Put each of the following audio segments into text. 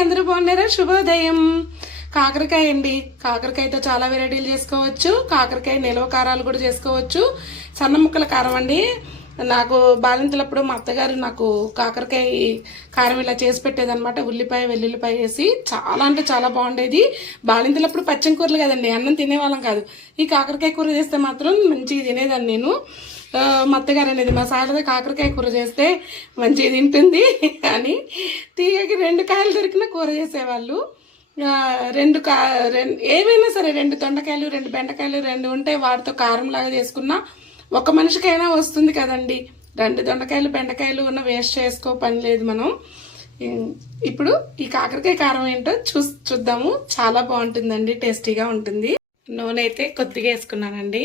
అందరూ బాగున్నారా? శుభోదయం. కాకరకాయ అండి. కాకరకాయతో చాలా వెరైటీలు చేసుకోవచ్చు. కాకరకాయ నిల్వ కారాలు కూడా చేసుకోవచ్చు. సన్న ముక్కల కారం అండి. నాకు బాలింతలప్పుడు మా అత్తగారు నాకు కాకరకాయ కారం ఇలా చేసి పెట్టేదనమాట ఉల్లిపాయ వెల్లుల్లిపాయ వేసి. చాలా అంటే చాలా బాగుండేది. బాలింతలప్పుడు పచ్చని కూరలు కదండి అన్నం తినేవాళ్ళం కాదు. ఈ కాకరకాయ కూర చేస్తే మాత్రం మంచిగా తినేదాన్ని నేను. మా అత్తగారు అనేది మా సారద కాకరకాయ కూర చేస్తే మంచిగా తింటుంది అని తీగకి రెండు కాయలు దొరికిన కూర చేసేవాళ్ళు. రెండు కా రెండు ఏవైనా సరే రెండు దొండకాయలు రెండు బెండకాయలు రెండు ఉంటే వాటితో కారంలాగా చేసుకున్నా ఒక మనిషికైనా వస్తుంది కదండి. రెండు దొండకాయలు బెండకాయలు ఉన్న వేస్ట్ చేసుకో పని లేదు మనం. ఇప్పుడు ఈ కాకరకాయ కారం ఏంటో చూ చూద్దాము. చాలా బాగుంటుందండి టేస్టీగా ఉంటుంది. నూనె అయితే కొద్దిగా వేసుకున్నానండి.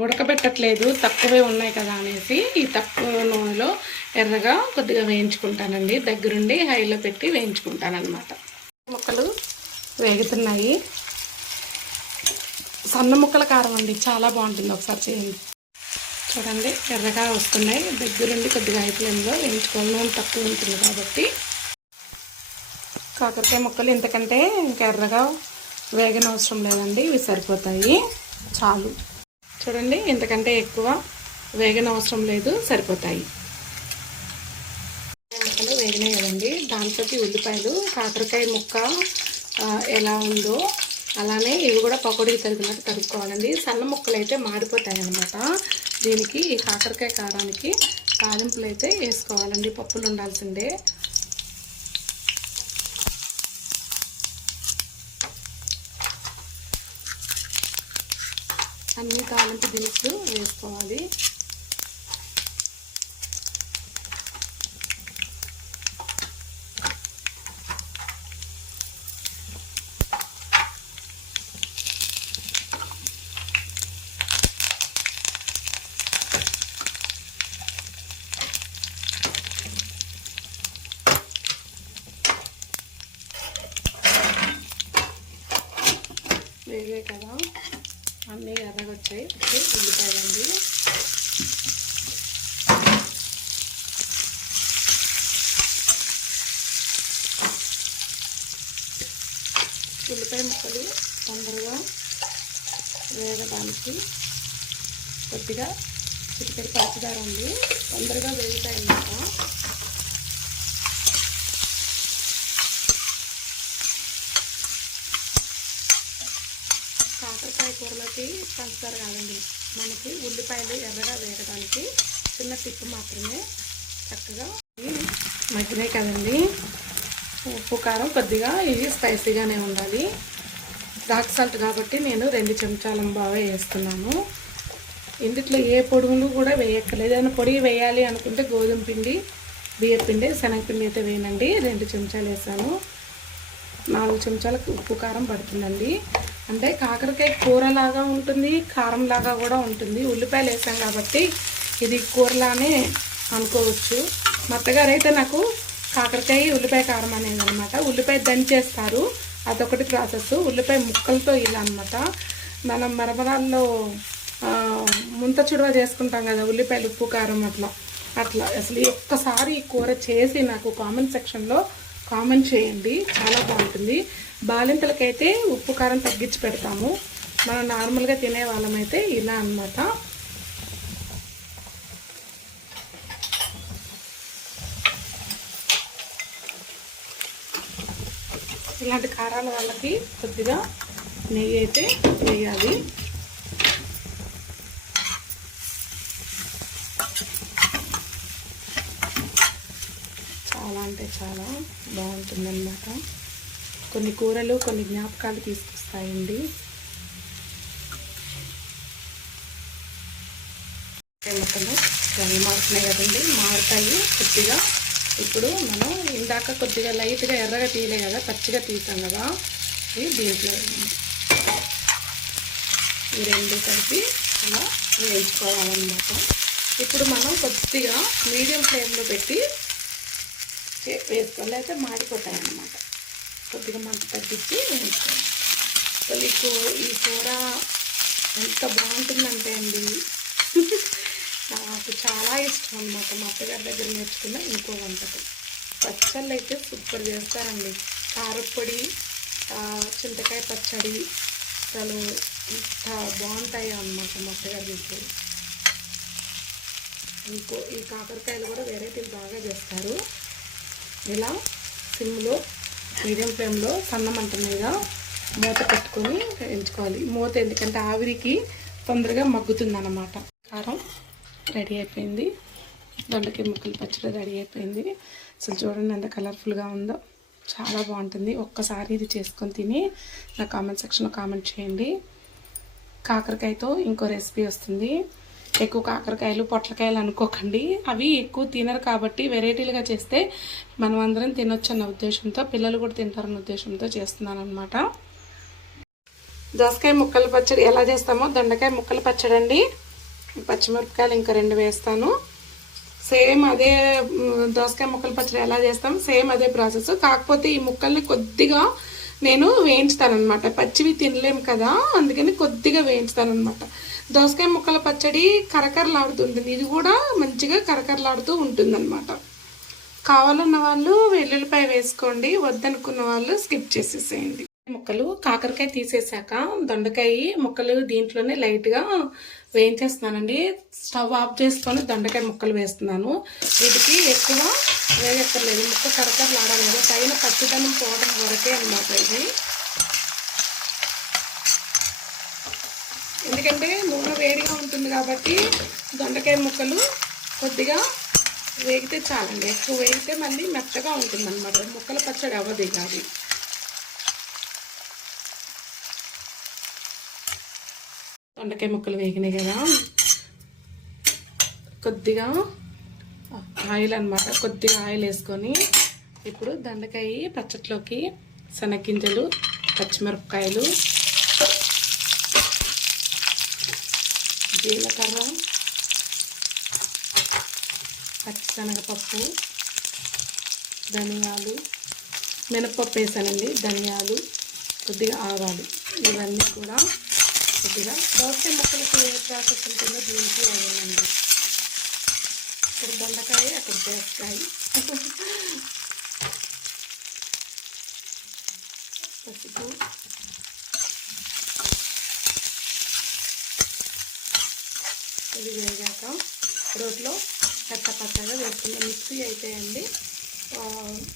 ఉడకబెట్టట్లేదు తక్కువే ఉన్నాయి కదా అనేసి ఈ తక్కువ నూనెలో ఎర్రగా కొద్దిగా వేయించుకుంటానండి. దగ్గరుండి హైలో పెట్టి వేయించుకుంటానన్నమాట. ముక్కలు వేగుతున్నాయి. సన్న ముక్కల కారం అండి చాలా బాగుంటుంది ఒకసారి చేయండి చూడండి ఎర్రగా వస్తున్నాయి. దగ్గరుండి కొద్దిగా హై ఫ్లేమ్లో వేయించుకోవాలి. నూనె తక్కువ ఉంటుంది కాబట్టి. కాకరకాయ ముక్కలు ఇంతకంటే ఇంకా ఎర్రగా వేగన అవసరం లేదండి. ఇవి సరిపోతాయి. చాలు. చూడండి ఇంతకంటే ఎక్కువ వేగన అవసరం లేదు సరిపోతాయి. ముక్కలు వేగినాయి కదండి. దాంట్లోకి ఉల్లిపాయలు కాకరకాయ ముక్క ఎలా ఉందో అలానే ఇవి కూడా పకోడీకి తరిగినట్టు తరుక్కోవాలండి. సన్న ముక్కలు అయితే మాడిపోతాయి అన్నమాట దీనికి ఈ కాకరకాయ కారానికి తాలింపులు అయితే వేసుకోవాలండి. పప్పులు ఉండాల్సిందే అన్ని తాలింపు దినుసులు వేసుకోవాలి. వేరే కదా. అన్నీ ఎర్రగా వచ్చాయి. ఇప్పుడు ఉల్లిపాయలండి. ఉల్లిపాయ ముక్కలు తొందరగా వేగడానికి కొద్దిగా చిటికడి పంచదార ఉంది తొందరగా వేగుతాయి అన్నమాట కాకరకాయ పంచదార కాదండి. మనకి ఉల్లిపాయలు ఎర్రగా వేయడానికి చిన్న టిప్పు మాత్రమే చక్కగా మగ్గినాయి కదండి. ఉప్పు కారం కొద్దిగా ఇవి స్పైసీగానే ఉండాలి. డార్క్ సాల్ట్ కాబట్టి నేను రెండు చెంచాల బాగా వేస్తున్నాను. ఇందుట్లో ఏ పొడుగులు కూడా వేయక్కర్లేదు. ఏదైనా పొడి వేయాలి అనుకుంటే గోధుమ పిండి బియ్య పిండి శనగపిండి అయితే వేయనండి. రెండు చెంచాలు వేసాను. నాలుగు చెంచాలకు ఉప్పు కారం పడుతుందండి. అంటే కాకరకాయ కూరలాగా ఉంటుంది కారంలాగా కూడా ఉంటుంది. ఉల్లిపాయలు వేసాం కాబట్టి ఇది కూరలానే అనుకోవచ్చు. మా అత్తగారు అయితే నాకు కాకరకాయ ఉల్లిపాయ కారం అనేది అనమాట. ఉల్లిపాయ దంచేస్తారు. అదొకటి ప్రాసెస్ ఉల్లిపాయ ముక్కలతో ఇలా అనమాట మనం మరమరాల్లో ముంత చుడవ చేసుకుంటాం కదా ఉల్లిపాయలు ఉప్పు కారం అట్లా. అట్లా. అసలు ఒక్కసారి ఈ కూర చేసి నాకు కామెంట్ సెక్షన్లో కామెంట్ చేయండి. చాలా బాగుంటుంది. బాలింతలకైతే ఉప్పు కారం తగ్గించి పెడతాము. మనం నార్మల్గా తినే వాళ్ళమైతే ఇలా అన్నమాట. ఇలాంటి కారాల వాళ్ళకి కొద్దిగా నెయ్యి అయితే వేయాలి చాలా అంటే చాలా బాగుంటుందన్నమాట. కొన్ని కూరలు కొన్ని జ్ఞాపకాలు తీసుకొస్తాయండి. మొక్కలు అవి మారుతున్నాయి కదండి. మారుతాయి కొద్దిగా. ఇప్పుడు మనం ఇందాక కొద్దిగా లైట్గా ఎర్రగా తీయలే కదా పచ్చిగా తీసాం కదా ఇవి దీంట్లో ఈ రెండు కలిపి ఇలా వేయించుకోవాలన్నమాట. ఇప్పుడు మనం కొద్దిగా మీడియం ఫ్లేమ్లో పెట్టి వేసుకోవాలి అయితే మాడిపోతాయి అన్నమాట కొద్దిగా మంట తగ్గించి వేసుకోవాలి అసలు ఈ ఈ కూర ఎంత బాగుంటుందంటే అండి. నాకు చాలా ఇష్టం అన్నమాట. మా అత్తగారి దగ్గర నేర్చుకున్న ఇంకో వంటకం. పచ్చళ్ళు అయితే సూపర్ చేస్తారండి. కారప్పొడి చింతకాయ పచ్చడి అసలు ఇంత బాగుంటాయి అన్నమాట మా అత్తగారి దగ్గర. ఇంకో ఈ కాకరకాయలు కూడా వెరైటీలు బాగా చేస్తారు. ఇలా సిమ్లో మీడియం ఫ్లేమ్లో సన్న మంట మీద మూత పెట్టుకొని ఎంచుకోవాలి. మూత ఎందుకంటే ఆవిరికి తొందరగా మగ్గుతుంది అన్నమాట కారం రెడీ అయిపోయింది. దొండకాయ ముక్కలు పచ్చడి రెడీ అయిపోయింది. అసలు చూడండి ఎంత కలర్ఫుల్గా ఉందో. చాలా బాగుంటుంది. ఒక్కసారి ఇది చేసుకొని తిని నా కామెంట్ సెక్షన్లో కామెంట్ చేయండి. కాకరకాయతో ఇంకో రెసిపీ వస్తుంది. ఎక్కువ కాకరకాయలు పొట్లకాయలు అనుకోకండి. అవి ఎక్కువ తినరు కాబట్టి వెరైటీలుగా చేస్తే మనం అందరం తినొచ్చు అన్న ఉద్దేశంతో పిల్లలు కూడా తింటారన్న ఉద్దేశంతో చేస్తున్నాను అనమాట దోసకాయ ముక్కల పచ్చడి ఎలా చేస్తామో దొండకాయ ముక్కల పచ్చడి అండి. పచ్చిమిరపకాయలు ఇంకా రెండు వేస్తాను. సేమ్ అదే దోసకాయ ముక్కల పచ్చడి ఎలా చేస్తాం సేమ్ అదే ప్రాసెస్. కాకపోతే ఈ ముక్కల్ని కొద్దిగా నేను వేయించుతానమాట పచ్చివి తినలేము కదా అందుకని కొద్దిగా వేయించుతానమాట దోసకాయ ముక్కల పచ్చడి కరకరలాడుతుంటుంది ఇది కూడా మంచిగా కరకరలాడుతూ ఉంటుందన్నమాట. కావాలన్న వాళ్ళు వెల్లుల్లిపాయ వేసుకోండి. వద్దనుకున్న వాళ్ళు స్కిప్ చేసేసేయండి. ముక్కలు కాకరకాయ తీసేసాక దొండకాయ ముక్కలు దీంట్లోనే లైట్గా వేయించేస్తున్నానండి. స్టవ్ ఆఫ్ చేసుకొని దొండకాయ ముక్కలు వేస్తున్నాను. వీటికి ఎక్కువ వేయక్కర్లేదు. ముక్క కరకరలాడాలి కదా. పైన పచ్చిదనం పోవడం వరకే అన్నమాట ఇది. ఎందుకంటే నూనె వేడిగా ఉంటుంది కాబట్టి దొండకాయ ముక్కలు కొద్దిగా వేగితే చాలండి. ఎక్కువ వేగితే మళ్ళీ మెత్తగా ఉంటుంది అనమాట ముక్కల పచ్చడి అవ్వదు కాదు దొండకాయ ముక్కలు వేగినాయి కదా. కొద్దిగా ఆయిల్ అనమాట కొద్దిగా ఆయిల్ వేసుకొని ఇప్పుడు దొండకాయ పచ్చట్లోకి శనగింజలు పచ్చిమిరపకాయలు జీలకర్ర పచ్చిశనగపప్పు ధనియాలు మినపప్పు వేసానండి. ధనియాలు కొద్దిగా ఆవాలు ఇవన్నీ కూడా కొద్దిగా దోసకాయ ముక్కలకి ఏ ప్రాసెస్ ఉంటుందో దీనికి వేయాలండి ఇక్కడ దొండకాయ అక్కడ దోసకాయ. పసుపు ఇది వేగాక రోట్లో పచ్చ పచ్చగా వేసుకుందాం మిక్సీ అయితే అండి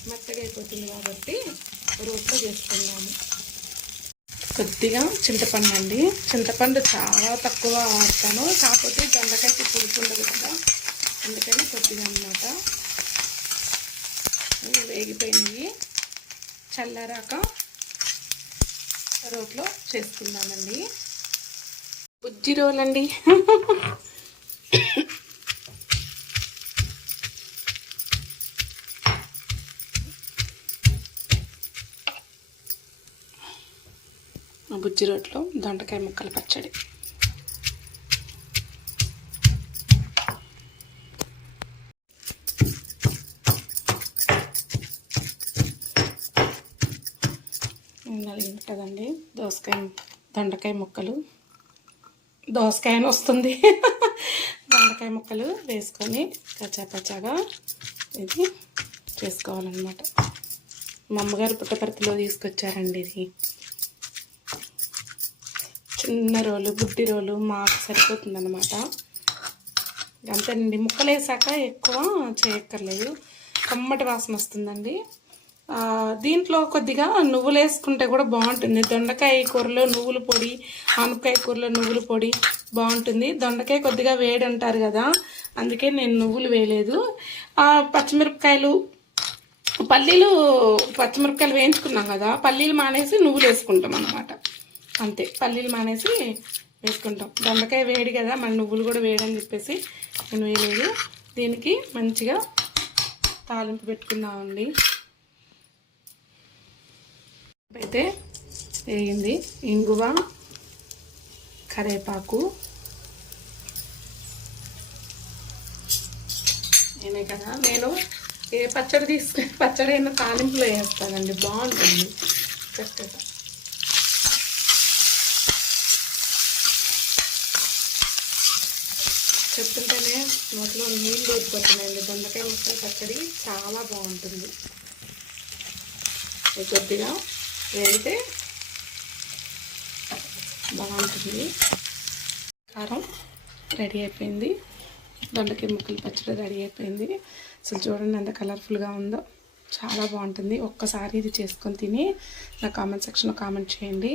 మెత్తగా అయిపోతుంది కాబట్టి రోట్లో చేసుకుందాము. కొద్దిగా చింతపండు అండి. చింతపండు చాలా తక్కువ వాడతాను. కాకపోతే దొండకాయకి పులుపు ఉండదు కదా. అందుకని కొద్దిగా అన్నమాట. వేగిపోయింది చల్లరాక చల్లారాక రోట్లో చేసుకుందామండి. బుజ్జి రోలండి. బుజ్జి రోట్లో దొండకాయ ముక్కల పచ్చడి. ఇలా దోసకాయ దొండకాయ ముక్కలు. దోసకాయ అని వస్తుంది. దొండకాయ ముక్కలు వేసుకొని కచ్చాపచ్చాగా ఇది చేసుకోవాలన్నమాట. మా అమ్మగారు పుట్టపర్తిలో తీసుకొచ్చారండి ఇది. చిన్న రోలు బుడ్డి రోలు మాకు సరిపోతుందన్నమాట. అంతేనండి. ముక్కలు వేసాక ఎక్కువ చేయక్కర్లేదు. కమ్మటి వాసన వస్తుందండి. దీంట్లో కొద్దిగా నువ్వులు వేసుకుంటే కూడా బాగుంటుంది. దొండకాయ కూరలో నువ్వుల పొడి ఆనపకాయ కూరలో నువ్వుల పొడి బాగుంటుంది. దొండకాయ కొద్దిగా వేడి అంటారు కదా అందుకే నేను నువ్వులు వేయలేదు. పచ్చిమిరపకాయలు పల్లీలు పచ్చిమిరపకాయలు వేయించుకున్నాం కదా పల్లీలు మానేసి నువ్వులు వేసుకుంటాం అన్నమాట. అంతే పల్లీలు మానేసి వేసుకుంటాం. దొండకాయ వేడి కదా మన నువ్వులు కూడా వేడని చెప్పేసి నేను వేయలేదు. దీనికి మంచిగా తాలింపు పెట్టుకున్నామండి అయితే వేగింది. ఇంగువ కరేపాకు. నేనే కదా నేను ఏ పచ్చడి తీసుకుని పచ్చడి అయినా తాలింపులో వేస్తానండి. బాగుంటుంది. చక్కగా. చెప్తుంటేనే నోట్లో నీళ్ళు ఊరిపోతున్నాయండి. దొండకాయ ముక్కల పచ్చడి చాలా బాగుంటుంది. కొద్దిగా వేగితే బాగుంటుంది. కారం రెడీ అయిపోయింది. దొండకాయ ముక్కలు పచ్చడి రెడీ అయిపోయింది. అసలు చూడండి ఎంత కలర్ఫుల్గా ఉందో. చాలా బాగుంటుంది. ఒక్కసారి ఇది చేసుకొని తిని నా కామెంట్ సెక్షన్లో కామెంట్ చేయండి.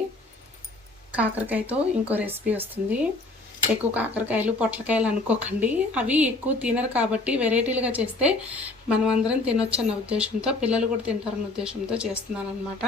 కాకరకాయతో ఇంకో రెసిపీ వస్తుంది. ఎక్కువ కాకరకాయలు పొట్లకాయలు అనుకోకండి. అవి ఎక్కువ తినరు కాబట్టి వెరైటీలుగా చేస్తే మనం అందరం తినొచ్చు అన్న ఉద్దేశంతో పిల్లలు కూడా తింటారన్న ఉద్దేశంతో చేస్తున్నాను అనమాట